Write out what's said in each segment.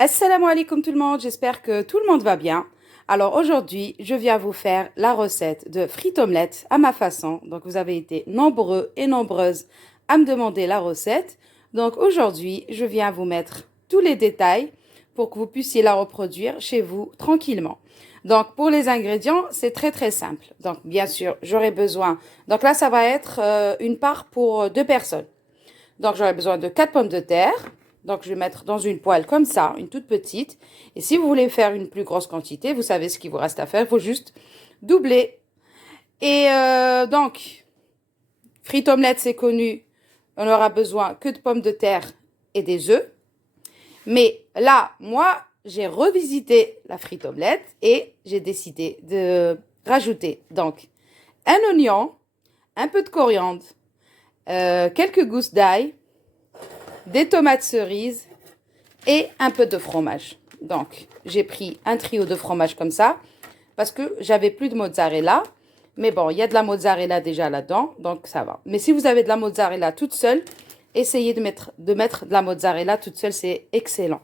Assalamu alaikum tout le monde, j'espère que tout le monde va bien. Alors aujourd'hui, je viens vous faire la recette de frites omelettes à ma façon. Donc vous avez été nombreux et nombreuses à me demander la recette. Donc aujourd'hui, je viens vous mettre tous les détails pour que vous puissiez la reproduire chez vous tranquillement. Donc pour les ingrédients, c'est très simple. Donc bien sûr, j'aurai besoin. Donc là, ça va être une part pour deux personnes. Donc, j'aurai besoin de 4 pommes de terre. Donc, je vais mettre dans une poêle comme ça, une toute petite. Et si vous voulez faire une plus grosse quantité, vous savez ce qu'il vous reste à faire. Il faut juste doubler. Et donc, frites omelettes, c'est connu. On n'aura besoin que de pommes de terre et des œufs. Mais là, moi, j'ai revisité la frite omelette et j'ai décidé de rajouter donc un oignon, un peu de coriandre, quelques gousses d'ail, des tomates cerises et un peu de fromage. Donc, j'ai pris un trio de fromage comme ça parce que j'avais plus de mozzarella. Mais bon, il y a de la mozzarella déjà là-dedans, donc ça va. Mais si vous avez de la mozzarella toute seule, essayez de mettre de la mozzarella toute seule, c'est excellent.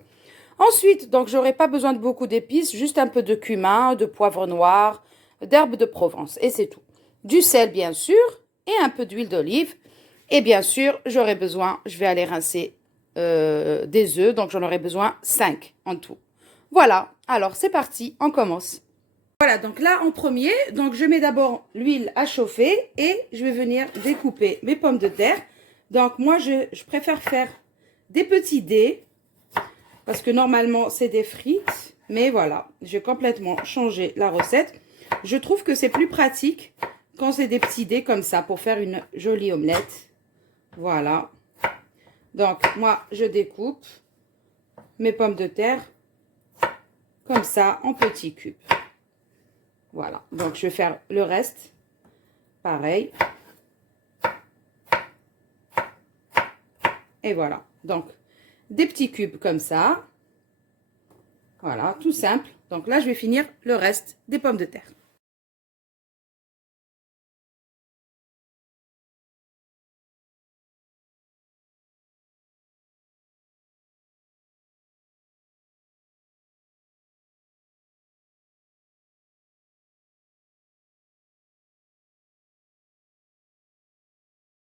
Ensuite, donc, j'aurai pas besoin de beaucoup d'épices, juste un peu de cumin, de poivre noir, d'herbes de Provence, et c'est tout. Du sel, bien sûr, et un peu d'huile d'olive. Et bien sûr, j'aurai besoin, je vais aller rincer des œufs, donc j'en aurai besoin 5 en tout. Voilà, alors c'est parti, on commence. Voilà, donc là en premier, donc je mets d'abord l'huile à chauffer et je vais venir découper mes pommes de terre. Donc moi, je préfère faire des petits dés parce que normalement c'est des frites. Mais voilà, j'ai complètement changé la recette. Je trouve que c'est plus pratique quand c'est des petits dés comme ça pour faire une jolie omelette. Voilà. Donc, moi, je découpe mes pommes de terre comme ça en petits cubes. Voilà. Donc, je vais faire le reste pareil. Et voilà. Donc, des petits cubes comme ça. Voilà, tout simple. Donc là, je vais finir le reste des pommes de terre.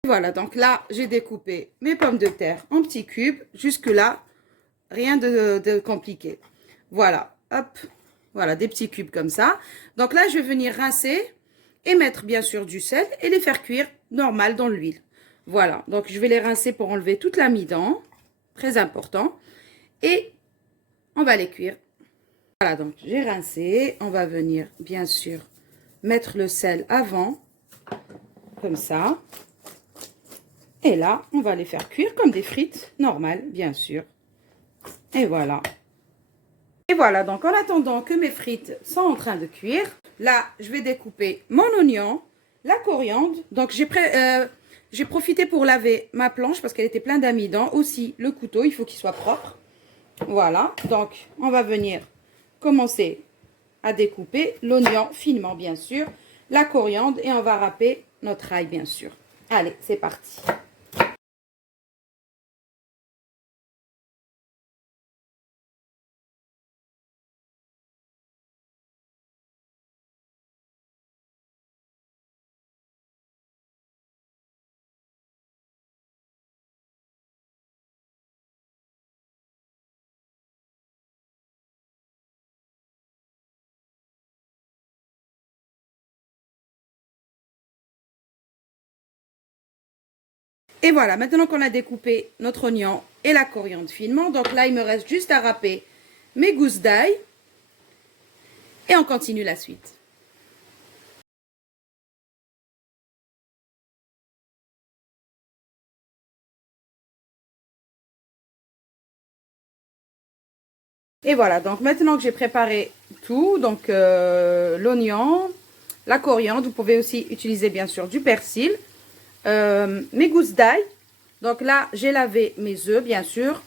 Voilà, donc là, j'ai découpé mes pommes de terre en petits cubes. Jusque-là, rien de compliqué. Voilà, hop, voilà, des petits cubes comme ça. Donc là, je vais venir rincer et mettre bien sûr du sel et les faire cuire normal dans l'huile. Voilà, donc je vais les rincer pour enlever toute l'amidon, très important. Et on va les cuire. Voilà, donc j'ai rincé. On va venir bien sûr mettre le sel avant, comme ça. Et là, on va les faire cuire comme des frites normales, bien sûr. Et voilà. Et voilà, donc en attendant que mes frites sont en train de cuire, là, je vais découper mon oignon, la coriandre. Donc, j'ai profité pour laver ma planche parce qu'elle était pleine d'amidon. Aussi, le couteau, il faut qu'il soit propre. Voilà, donc on va venir commencer à découper l'oignon finement, bien sûr, la coriandre et on va râper notre ail, bien sûr. Allez, c'est parti. Et voilà, maintenant qu'on a découpé notre oignon et la coriandre finement, donc là, il me reste juste à râper mes gousses d'ail et on continue la suite. Et voilà, donc maintenant que j'ai préparé tout, donc l'oignon, la coriandre, vous pouvez aussi utiliser bien sûr du persil, mes gousses d'ail. Donc là, j'ai lavé mes œufs, bien sûr.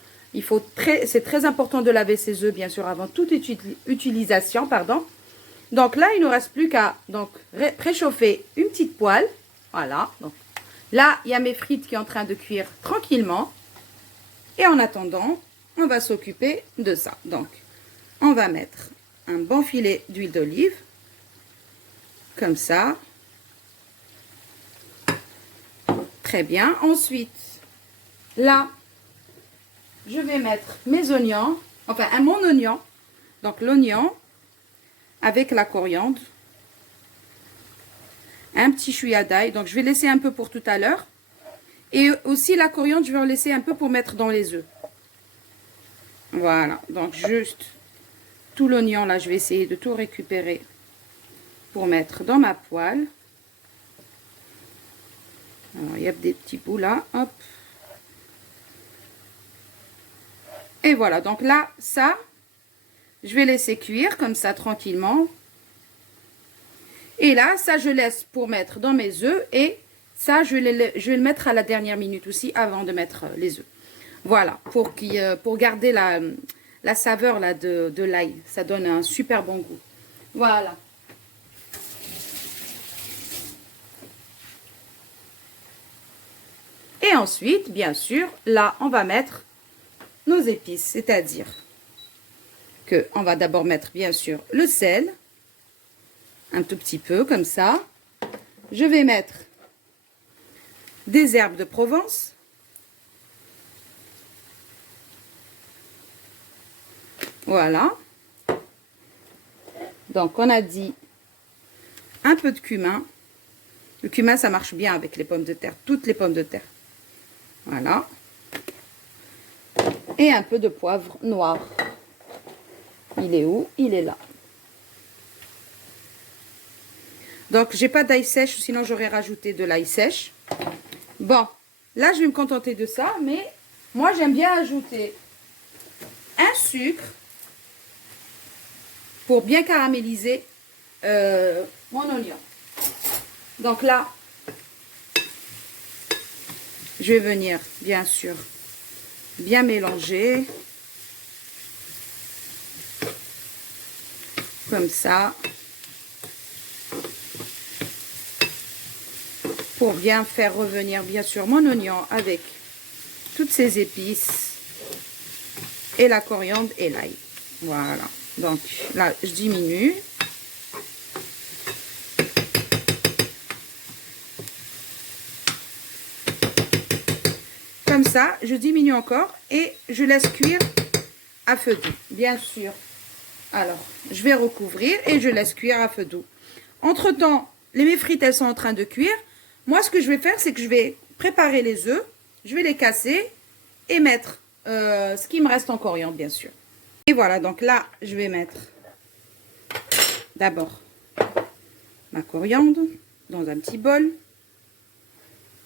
C'est très important de laver ses œufs, bien sûr, avant toute utilisation, pardon. Donc là, il ne nous reste plus qu'à donc préchauffer une petite poêle. Voilà. Donc là, il y a mes frites qui sont en train de cuire tranquillement. Et en attendant, on va s'occuper de ça. Donc, on va mettre un bon filet d'huile d'olive, comme ça. Très bien. Ensuite, là, je vais mettre mes oignons, enfin, mon oignon. Donc, l'oignon avec la coriandre. Un petit chouïa d'ail. Donc, je vais laisser un peu pour tout à l'heure. Et aussi, la coriandre, je vais en laisser un peu pour mettre dans les œufs. Voilà. Donc, juste tout l'oignon, là, je vais essayer de tout récupérer pour mettre dans ma poêle. Alors, il y a des petits bouts là. Hop. Et voilà. Donc là, ça, je vais laisser cuire comme ça, tranquillement. Et là, ça, je laisse pour mettre dans mes œufs. Et ça, je vais le mettre à la dernière minute aussi, avant de mettre les œufs. Voilà, pour garder la saveur là, de l'ail. Ça donne un super bon goût. Voilà. Et ensuite, bien sûr, là, on va mettre nos épices. C'est-à-dire que on va d'abord mettre, bien sûr, le sel. Un tout petit peu, comme ça. Je vais mettre des herbes de Provence. Voilà. Donc, on a dit un peu de cumin. Le cumin, ça marche bien avec les pommes de terre. Toutes les pommes de terre. Voilà. Et un peu de poivre noir. Il est où? Il est là. Donc, j'ai pas d'ail sèche, sinon j'aurais rajouté de l'ail sèche. Bon, là, je vais me contenter de ça, mais moi, j'aime bien ajouter un sucre pour bien caraméliser mon oignon. Donc là, je vais venir, bien sûr, bien mélanger. Comme ça. Pour bien faire revenir, bien sûr, mon oignon avec toutes ces épices. Et la coriandre et l'ail. Voilà. Donc là, je diminue. Comme ça, je diminue encore et je laisse cuire à feu doux, bien sûr. Alors, je vais recouvrir et je laisse cuire à feu doux. Entre-temps, mes frites, elles sont en train de cuire. Moi, ce que je vais faire, c'est que je vais préparer les œufs. Je vais les casser et mettre ce qui me reste en coriandre, bien sûr. Et voilà, donc là, je vais mettre d'abord ma coriandre dans un petit bol.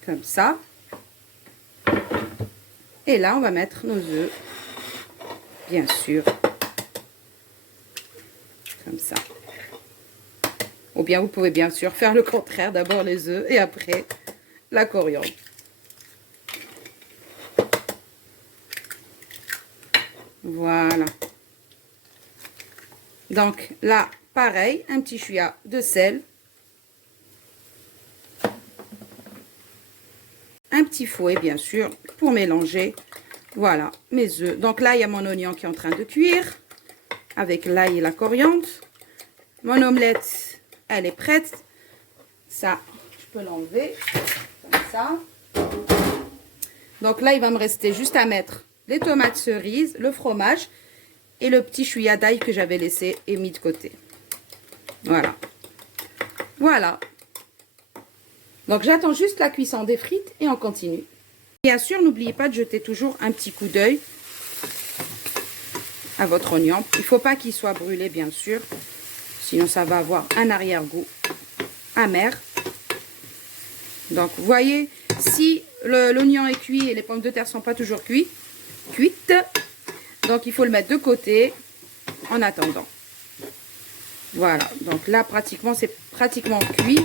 Comme ça. Et là, on va mettre nos œufs, bien sûr. Comme ça. Ou bien, vous pouvez bien sûr faire le contraire. D'abord les œufs et après la coriandre. Voilà. Donc là, pareil, un petit chouïa de sel. Un petit fouet, bien sûr, pour mélanger. Voilà, mes œufs. Donc là, il y a mon oignon qui est en train de cuire. Avec l'ail et la coriandre. Mon omelette, elle est prête. Ça, je peux l'enlever. Comme ça. Donc là, il va me rester juste à mettre les tomates cerises, le fromage et le petit chouïa d'ail que j'avais laissé et mis de côté. Voilà. Voilà. Donc, j'attends juste la cuisson des frites et on continue. Bien sûr, n'oubliez pas de jeter toujours un petit coup d'œil à votre oignon. Il ne faut pas qu'il soit brûlé, bien sûr. Sinon, ça va avoir un arrière-goût amer. Donc, vous voyez, si l'oignon est cuit et les pommes de terre ne sont pas toujours cuites, donc il faut le mettre de côté en attendant. Voilà, donc là, pratiquement, c'est pratiquement cuit.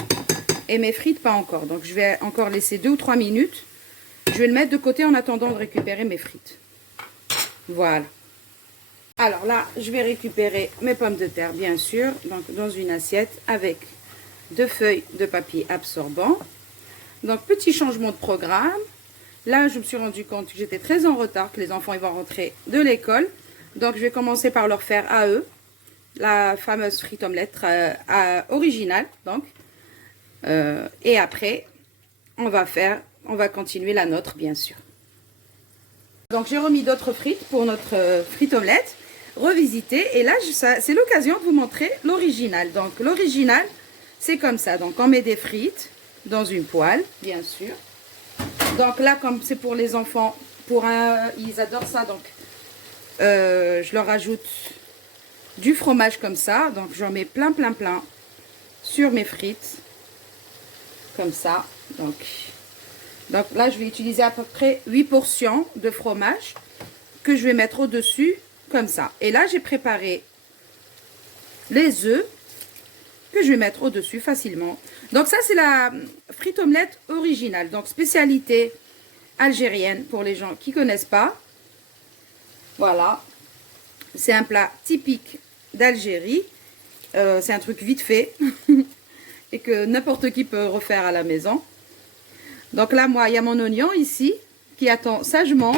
Et mes frites, pas encore. Donc, je vais encore laisser 2 ou 3 minutes. Je vais le mettre de côté en attendant de récupérer mes frites. Voilà. Alors là, je vais récupérer mes pommes de terre, bien sûr. Donc, dans une assiette avec 2 feuilles de papier absorbant. Donc, petit changement de programme. là, je me suis rendu compte que j'étais très en retard, que les enfants ils vont rentrer de l'école. Donc, je vais commencer par leur faire à eux la fameuse frite omelette originale. Donc, et après, on va continuer la nôtre, bien sûr. Donc, j'ai remis d'autres frites pour notre frite omelette revisitée. Et là, c'est l'occasion de vous montrer l'original. Donc, l'original, c'est comme ça. Donc, on met des frites dans une poêle, bien sûr. Donc là, comme c'est pour les enfants, ils adorent ça. Donc, je leur ajoute du fromage comme ça. Donc, j'en mets plein sur mes frites. Comme ça. Donc là, je vais utiliser à peu près 8 portions de fromage que je vais mettre au-dessus, comme ça. Et là, j'ai préparé les œufs que je vais mettre au-dessus facilement. Donc ça, c'est la frite omelette originale. Donc, spécialité algérienne pour les gens qui ne connaissent pas. Voilà. C'est un plat typique d'Algérie. C'est un truc vite fait et que n'importe qui peut refaire à la maison. Donc là, moi, il y a mon oignon ici qui attend sagement.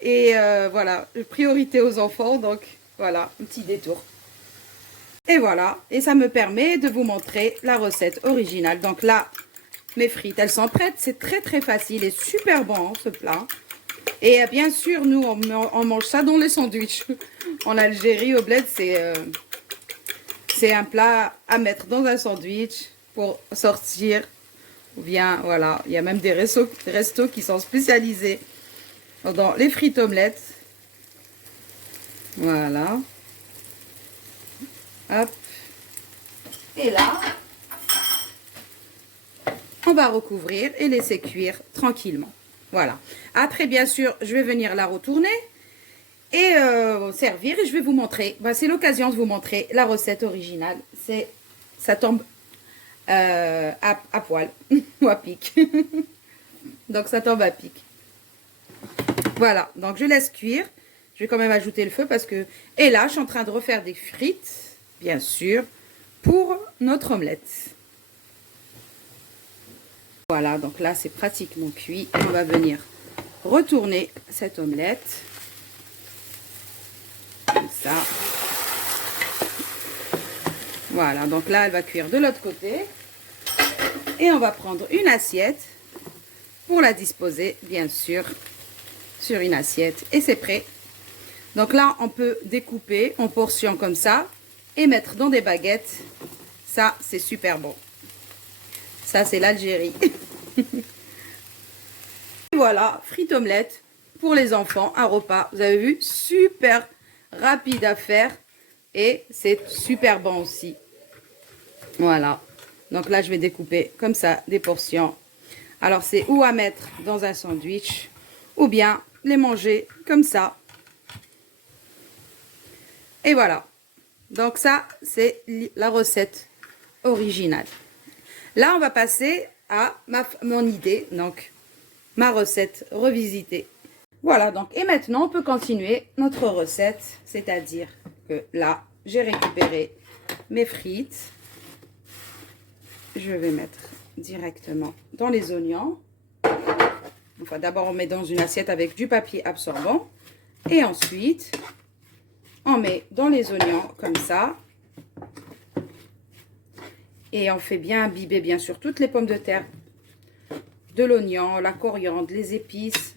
Et voilà, priorité aux enfants. Donc voilà, un petit détour. Et voilà, et ça me permet de vous montrer la recette originale. Donc là, mes frites, elles sont prêtes. C'est très facile et super bon, ce plat. Et bien sûr, nous, on mange ça dans les sandwichs. En Algérie, au bled, c'est un plat à mettre dans un sandwich pour sortir. Ou bien, voilà, il y a même des restos qui sont spécialisés dans les frites omelettes. Voilà. Hop. Et là, on va recouvrir et laisser cuire tranquillement. Voilà. Après, bien sûr, je vais venir la retourner et servir. Et je vais vous montrer. Bah, c'est l'occasion de vous montrer la recette originale. Ça tombe à poil ou à pic. Donc, ça tombe à pic. Voilà. Donc, je laisse cuire. Je vais quand même ajouter le feu parce que... Et là, je suis en train de refaire des frites. Bien sûr, pour notre omelette. Voilà, donc là, c'est pratiquement cuit. On va venir retourner cette omelette. Comme ça. Voilà, donc là, elle va cuire de l'autre côté. Et on va prendre une assiette pour la disposer, bien sûr, sur une assiette. Et c'est prêt. Donc là, on peut découper en portions comme ça. Et mettre dans des baguettes. Ça, c'est super bon. Ça, c'est l'Algérie. Voilà, frites omelette pour les enfants, un repas. Vous avez vu, super rapide à faire. Et c'est super bon aussi. Voilà. Donc là, je vais découper comme ça des portions. Alors, c'est ou à mettre dans un sandwich ou bien les manger comme ça. Et voilà. Donc ça, c'est la recette originale. Là, on va passer à mon idée, donc ma recette revisitée. Voilà, donc et maintenant, on peut continuer notre recette. C'est-à-dire que là, j'ai récupéré mes frites. Je vais mettre directement dans les oignons. Enfin, d'abord, on met dans une assiette avec du papier absorbant. Et ensuite... on met dans les oignons comme ça. Et on fait bien imbiber, bien sûr, toutes les pommes de terre de l'oignon, la coriandre, les épices,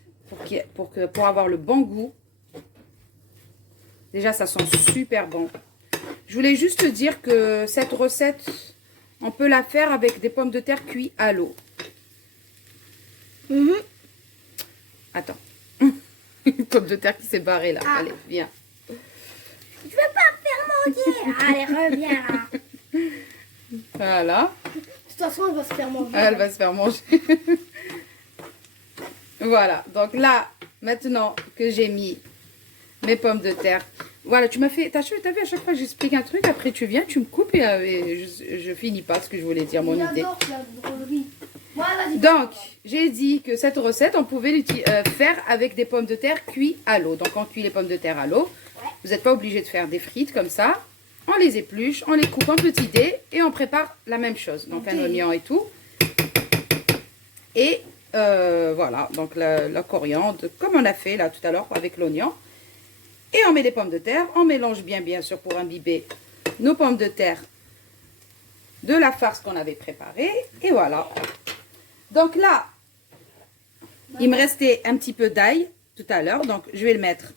pour avoir le bon goût. Déjà, ça sent super bon. Je voulais juste dire que cette recette, on peut la faire avec des pommes de terre cuites à l'eau. Attends. Une pomme de terre qui s'est barrée là. Allez, viens. Je veux pas me faire manger. Allez, reviens là. Voilà. De toute façon, elle va se faire manger. Elle va se faire manger. Voilà. Donc là, maintenant que j'ai mis mes pommes de terre. Voilà, tu m'as fait... T'as vu, à chaque fois que j'explique un truc, après tu viens, tu me coupes et je finis pas ce que je voulais dire, mon idée. Donc, j'ai dit que cette recette, on pouvait faire avec des pommes de terre cuites à l'eau. Donc, on cuit les pommes de terre à l'eau. Vous n'êtes pas obligé de faire des frites comme ça. On les épluche, on les coupe en petits dés et on prépare la même chose. Donc, un oignon et tout. Et Voilà, donc la coriandre, comme on a fait là tout à l'heure avec l'oignon. Et on met les pommes de terre. On mélange bien sûr, pour imbiber nos pommes de terre de la farce qu'on avait préparée. Et voilà. Donc là, il me restait un petit peu d'ail tout à l'heure. Donc, je vais le mettre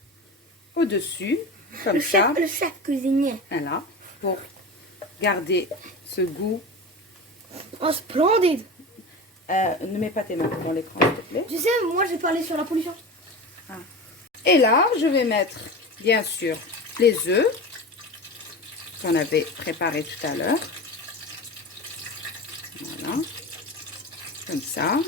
au-dessus, comme ça. Le chef cuisinier. Voilà, pour garder ce goût. Oh, splendide. Ne mets pas tes mains dans l'écran, s'il te plaît. Tu sais, moi j'ai parlé sur la pollution. Ah. Et là, je vais mettre, bien sûr, les œufs qu'on avait préparés tout à l'heure. Voilà, comme ça.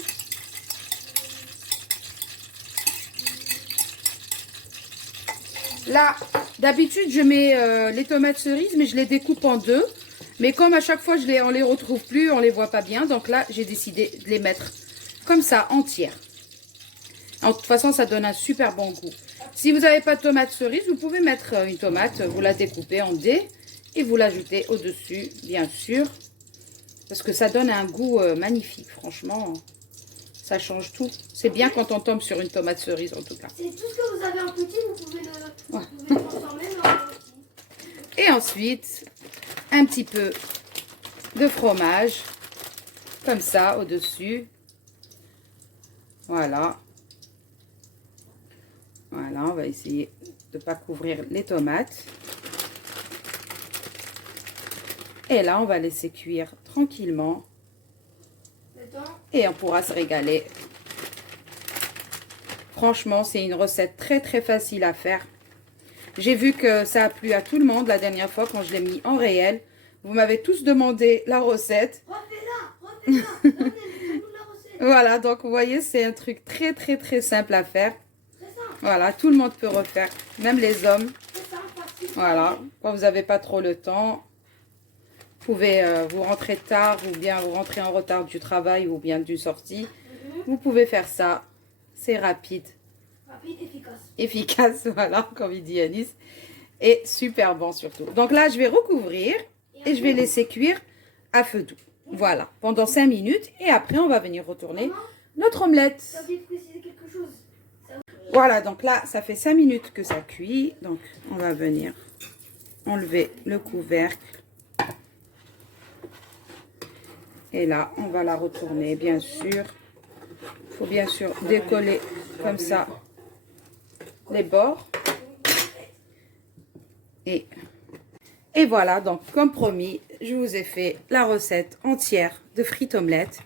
Là, d'habitude, je mets les tomates cerises, mais je les découpe en deux. Mais comme à chaque fois, on les retrouve plus, on les voit pas bien. Donc là, j'ai décidé de les mettre comme ça, entières. De toute façon, ça donne un super bon goût. Si vous n'avez pas de tomates cerises, vous pouvez mettre une tomate, vous la découpez en dés et vous l'ajoutez au-dessus, bien sûr. Parce que ça donne un goût magnifique, franchement. Ça change tout. C'est bien quand on tombe sur une tomate cerise, en tout cas. C'est tout ce que vous avez en petit, vous pouvez le transformer en petit. Et ensuite, un petit peu de fromage, comme ça, au-dessus. Voilà. Voilà, on va essayer de ne pas couvrir les tomates. Et là, on va laisser cuire tranquillement. Et on pourra se régaler. Franchement, c'est une recette très facile à faire. J'ai vu que ça a plu à tout le monde la dernière fois quand je l'ai mis en réel. Vous m'avez tous demandé la recette. Refais-la, refais-la. Donnez-nous la recette. Voilà, donc vous voyez, c'est un truc très simple à faire. Voilà, tout le monde peut refaire, même les hommes. Voilà, quand vous n'avez pas trop le temps, vous pouvez vous rentrer tard ou bien vous rentrer en retard du travail ou bien d'une sortie. Vous pouvez faire ça, c'est rapide. Rapide, efficace. Efficace, voilà, comme il dit Anis. Et super bon surtout. Donc là, je vais recouvrir et je vais laisser cuire à feu doux. Voilà, pendant 5 minutes. Et après, on va venir retourner notre omelette. T'as oublié de préciser quelque chose. Voilà, donc là, ça fait 5 minutes que ça cuit. Donc, on va venir enlever le couvercle. Et là, on va la retourner, bien sûr. Il faut bien sûr décoller comme ça les bords. Et voilà, donc comme promis, je vous ai fait la recette entière de frites omelettes.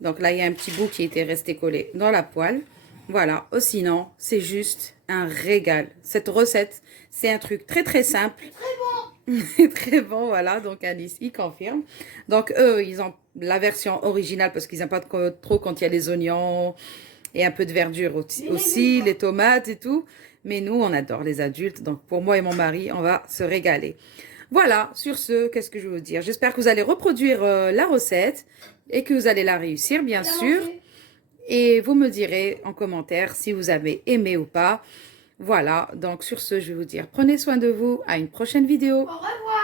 Donc là, il y a un petit bout qui était resté collé dans la poêle. Voilà, sinon, c'est juste un régal. Cette recette, c'est un truc très simple. Très bon. Très bon, voilà. Donc Alice, il confirme. Donc eux, ils ont la version originale parce qu'ils n'aiment pas trop quand il y a les oignons et un peu de verdure aussi, les tomates et tout. Mais nous, on adore les adultes. Donc pour moi et mon mari, on va se régaler. Voilà, sur ce, qu'est-ce que je veux vous dire? J'espère que vous allez reproduire la recette et que vous allez la réussir, bien sûr. Et vous me direz en commentaire si vous avez aimé ou pas. Voilà, donc sur ce, je vais vous dire, prenez soin de vous. À une prochaine vidéo. Au revoir.